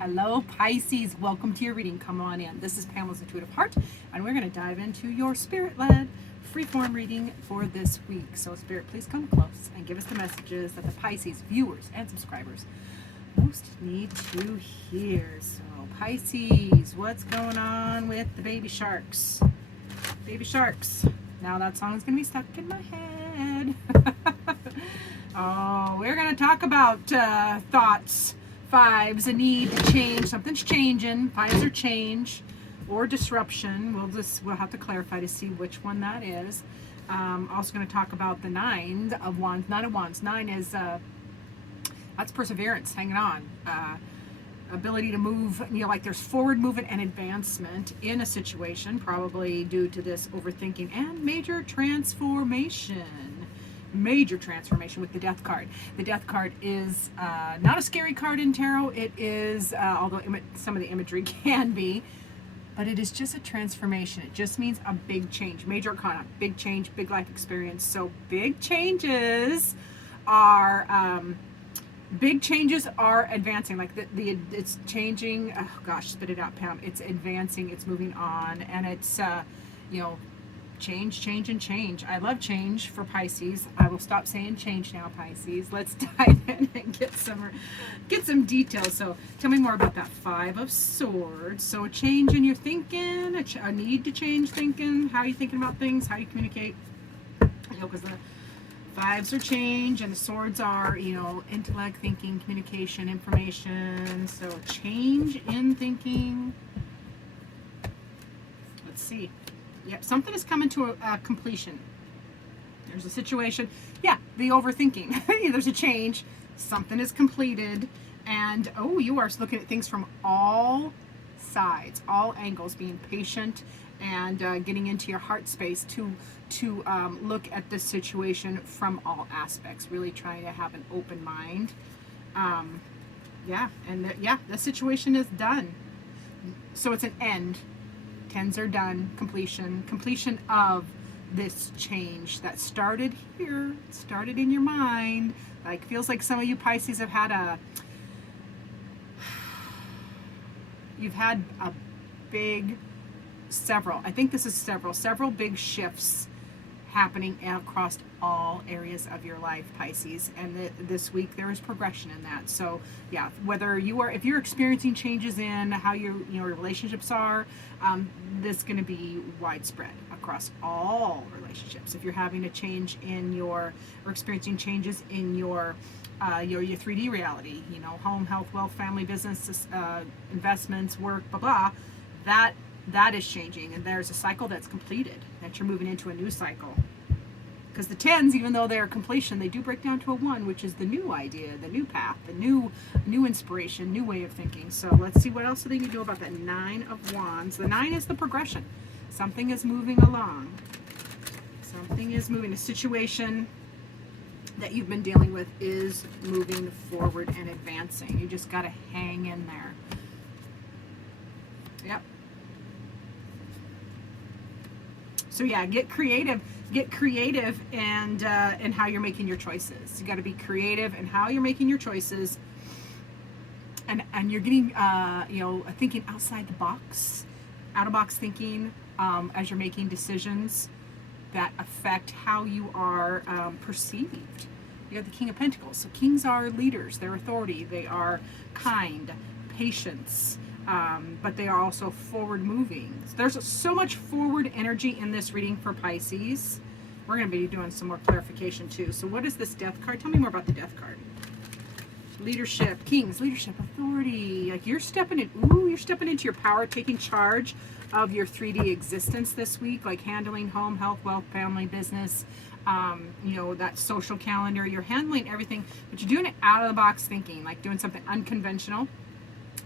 Hello, Pisces. Welcome to your reading. Come on in. This is Pamela's Intuitive Heart, and we're going to dive into your spirit-led freeform reading for this week. So, Spirit, please come close and give us the messages that the Pisces viewers and subscribers most need to hear. So, Pisces, what's going on with the baby sharks? Baby sharks. Now that song is going to be stuck in my head. Oh, we're going to talk about thoughts. Fives, a need to change. Something's changing. Fives are change or disruption. We'll have to clarify to see which one that is. Also going to talk about the nine of wands. Nine of wands. Nine is that's perseverance, hanging on. Ability to move, like there's forward movement and advancement in a situation, probably due to this overthinking, and major transformation. Major transformation with the death card. The death card is not a scary card in tarot. It is, although some of the imagery can be, but it is just a transformation. It just means a big change. Major arcana, big change, big life experience. So big changes are advancing. Like it's changing. Oh gosh, spit it out, Pam. It's advancing. It's moving on, and it's change. I love change for Pisces. I will stop saying change now, Pisces. Let's dive in and get some details. So tell me more about that Five of Swords. So a change in your thinking, a need to change thinking, how you thinking about things, how you communicate. Because the Fives are change and the Swords are, intellect, thinking, communication, information. So change in thinking. Let's see. Yep, something is coming to a completion. There's a situation. Yeah, the overthinking. There's a change. Something is completed. And, you are looking at things from all sides, all angles, being patient and getting into your heart space to look at this situation from all aspects, really trying to have an open mind. The situation is done. So it's an end. Tens are done, completion of this change that started here, started in your mind. Like, feels like some of you Pisces have had you've had a big, I think this is several big shifts happening across all areas of your life, Pisces, and this week there is progression in that. So yeah, if you're experiencing changes in how your relationships are, this is going to be widespread across all relationships. If you're having a change or experiencing changes in your 3D reality, home, health, wealth, family, business, investments, work, blah blah, that is changing, and there's a cycle that's completed, that you're moving into a new cycle. Because the tens, even though they're completion, they do break down to a one, which is the new idea, the new path, the new inspiration, new way of thinking. So let's see what else do they need to do about that Nine of Wands. The nine is the progression. Something is moving along. Something is moving. A situation that you've been dealing with is moving forward and advancing. You just got to hang in there. Yep. So yeah, get creative and how you're making your choices. You got to be creative in how you're making your choices, and you're getting thinking outside the box, out of box thinking, as you're making decisions that affect how you are perceived. You got the King of Pentacles. So kings are leaders, they're authority, they are kind, patience. But they are also forward moving. So there's so much forward energy in this reading for Pisces. We're going to be doing some more clarification too. So what is this Death card? Tell me more about the Death card. Leadership, kings, leadership, authority. Like you're stepping into your power, taking charge of your 3D existence this week, like handling home, health, wealth, family, business, that social calendar. You're handling everything, but you're doing it out of the box thinking, like doing something unconventional.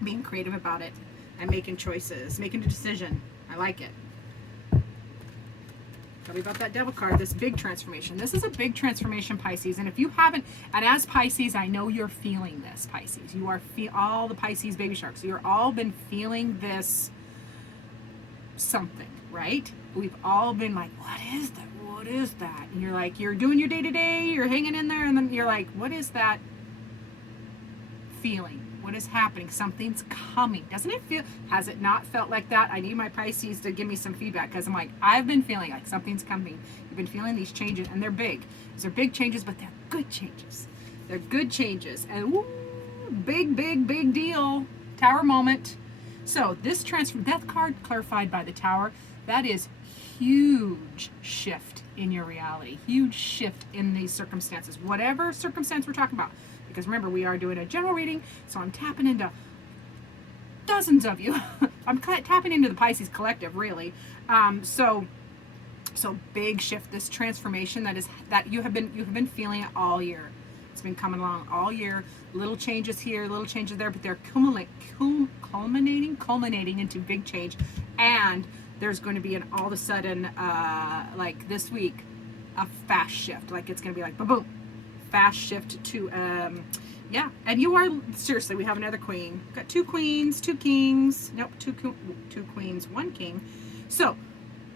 Being creative about it and making choices, making a decision. I like it. Tell me about that Devil card, this big transformation. This is a big transformation, Pisces. And if you haven't, and as Pisces, I know you're feeling this, Pisces. You are all the Pisces baby sharks. You're all been feeling this something, right? We've all been like, what is that? What is that? And you're like, you're doing your day-to-day, you're hanging in there, and then you're like, what is that feeling? What is happening? Something's coming. Doesn't it feel, has it not felt like that? I need my Pisces to give me some feedback, because I'm like, I've been feeling like something's coming. You've been feeling these changes, and they're big. These are big changes, but they're good changes. They're good changes. And woo, big, big, big deal. Tower moment. So this transfer, death card clarified by the Tower, that is huge shift in your reality. Huge shift in these circumstances. Whatever circumstance we're talking about. Because remember, we are doing a general reading, so I'm tapping into dozens of you. I'm tapping into the Pisces collective, really. So big shift, this transformation that you have been feeling it all year. It's been coming along all year. Little changes here, little changes there, but they're culminating into big change. And there's going to be an all of a sudden, like this week, a fast shift. Like it's going to be like boom. Fast shift to yeah, and you are, seriously, we have another queen. Got 2 queens, 2 kings. Nope, two queens, 1 king. So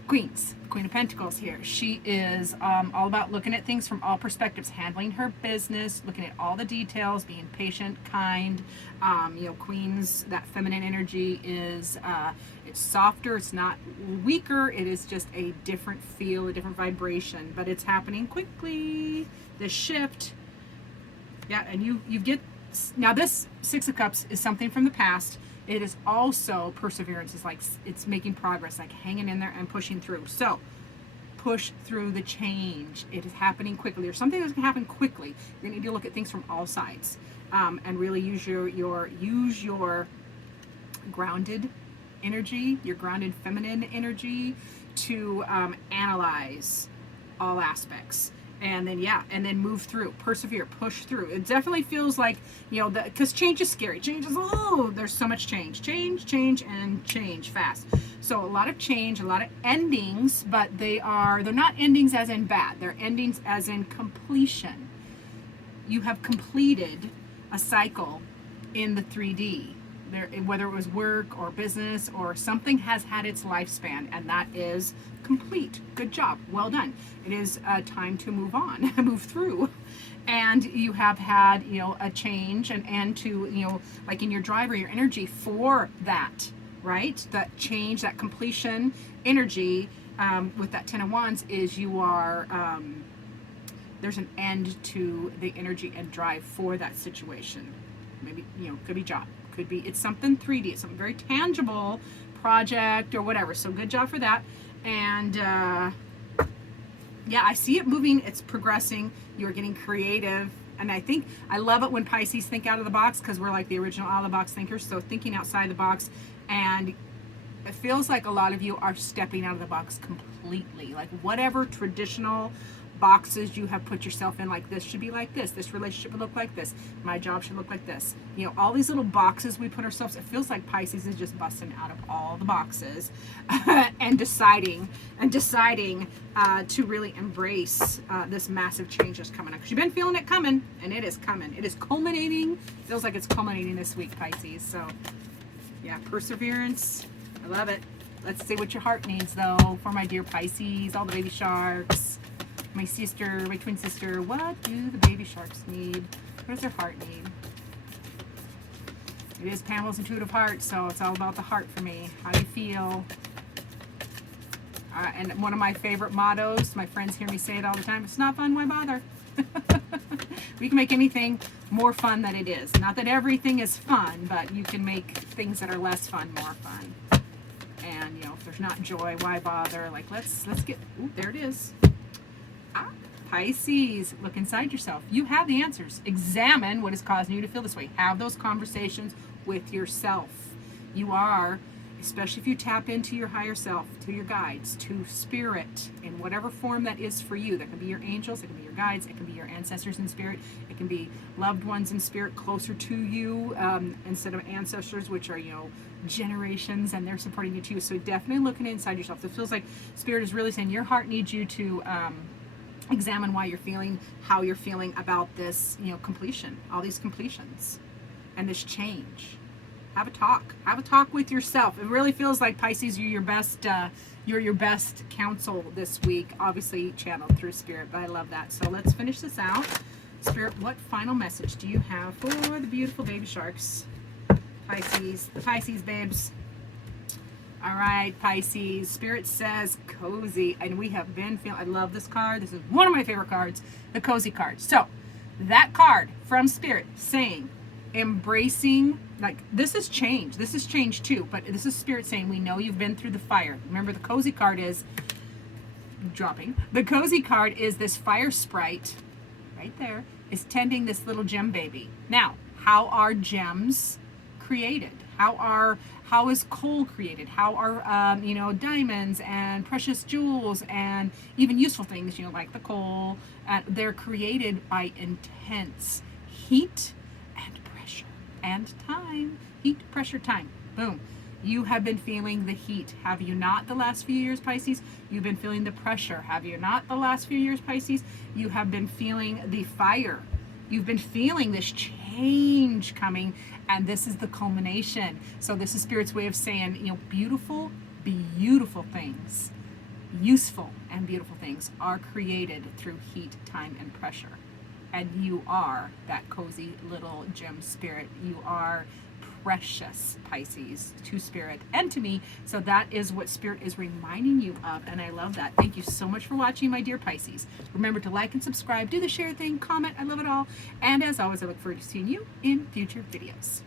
queens, Queen of Pentacles here. She is all about looking at things from all perspectives, handling her business, looking at all the details, being patient, kind. Queens, that feminine energy is it's softer, it's not weaker, it is just a different feel, a different vibration, but it's happening quickly. This shift, yeah, and you get, now this 6 of Cups is something from the past. It is also perseverance. It's like it's making progress, like hanging in there and pushing through. So push through the change. It is happening quickly. There's something that's going to happen quickly. You're going to need to look at things from all sides, and really use your grounded energy, your grounded feminine energy, to analyze all aspects. And then move through, persevere, push through. It definitely feels like, because change is scary. Change is, there's so much change, and change fast. So a lot of change, a lot of endings, but they're not endings as in bad. They're endings as in completion. You have completed a cycle in the 3D. Whether it was work or business or something has had its lifespan, and that is complete. Good job. Well done. It is time to move on, move through. And you have had, a change and end to, like in your drive or your energy for that, right? That change, that completion energy with that 10 of Wands is you are, there's an end to the energy and drive for that situation. Maybe, could be job. Could be, it's something 3D, it's something very tangible, project or whatever. So good job for that. And yeah, I see it moving, it's progressing, you're getting creative. And I love it when Pisces think out of the box, because we're like the original out of the box thinkers. So thinking outside the box, and it feels like a lot of you are stepping out of the box completely. Like whatever traditional boxes you have put yourself in, like this should be like this relationship would look like this, my job should look like this, all these little boxes we put ourselves, it feels like Pisces is just busting out of all the boxes and deciding to really embrace this massive change that's coming up, because you've been feeling it coming, and it is coming. It is culminating. Feels like it's culminating this week, Pisces. So yeah, perseverance, I love it. Let's see what your heart needs, though, for my dear Pisces, all the baby sharks. My sister, my twin sister, what do the baby sharks need? What does their heart need? It is Pamela's intuitive heart, so it's all about the heart for me. How do you feel? And one of my favorite mottos, my friends hear me say it all the time, it's not fun, why bother? We can make anything more fun than it is. Not that everything is fun, but you can make things that are less fun more fun. And, if there's not joy, why bother? Like, let's get, there it is. Pisces, look inside yourself. You have the answers. Examine what is causing you to feel this way. Have those conversations with yourself. You are, especially if you tap into your higher self, to your guides, to spirit, in whatever form that is for you. That can be your angels, it can be your guides, it can be your ancestors in spirit, it can be loved ones in spirit closer to you, instead of ancestors, which are, generations, and they're supporting you too. So definitely looking inside yourself. It feels like spirit is really saying your heart needs you to examine why you're feeling how you're feeling about this, completion, all these completions and this change. Have a talk with yourself. It really feels like, Pisces, you're your best counsel this week, obviously channeled through spirit, but I love that. So let's finish this out. Spirit, what final message do you have for the beautiful baby sharks? Pisces, the Pisces babes. All right, Pisces. Spirit says cozy, and we have been feeling. I love this card. This is one of my favorite cards, the cozy card. So, that card from Spirit saying, embracing, like this is change. This is change too, but this is Spirit saying we know you've been through the fire. Remember, the cozy card is dropping. The cozy card is this fire sprite, right there, is tending this little gem baby. Now, how are gems created? How is coal created? How are diamonds and precious jewels and even useful things, like the coal, they're created by intense heat and pressure and time. Heat, pressure, time. Boom. You have been feeling the heat, have you not, the last few years, Pisces? You've been feeling the pressure, have you not, the last few years, Pisces? You have been feeling the fire. You've been feeling this change coming, and this is the culmination. So this is Spirit's way of saying, beautiful, beautiful things, useful and beautiful things are created through heat, time, and pressure. And you are that cozy little gem spirit. You are precious, Pisces, to Spirit and to me. So that is what Spirit is reminding you of, and I love that. Thank you so much for watching, my dear Pisces. Remember to like and subscribe, do the share thing, comment. I love it all. And as always, I look forward to seeing you in future videos.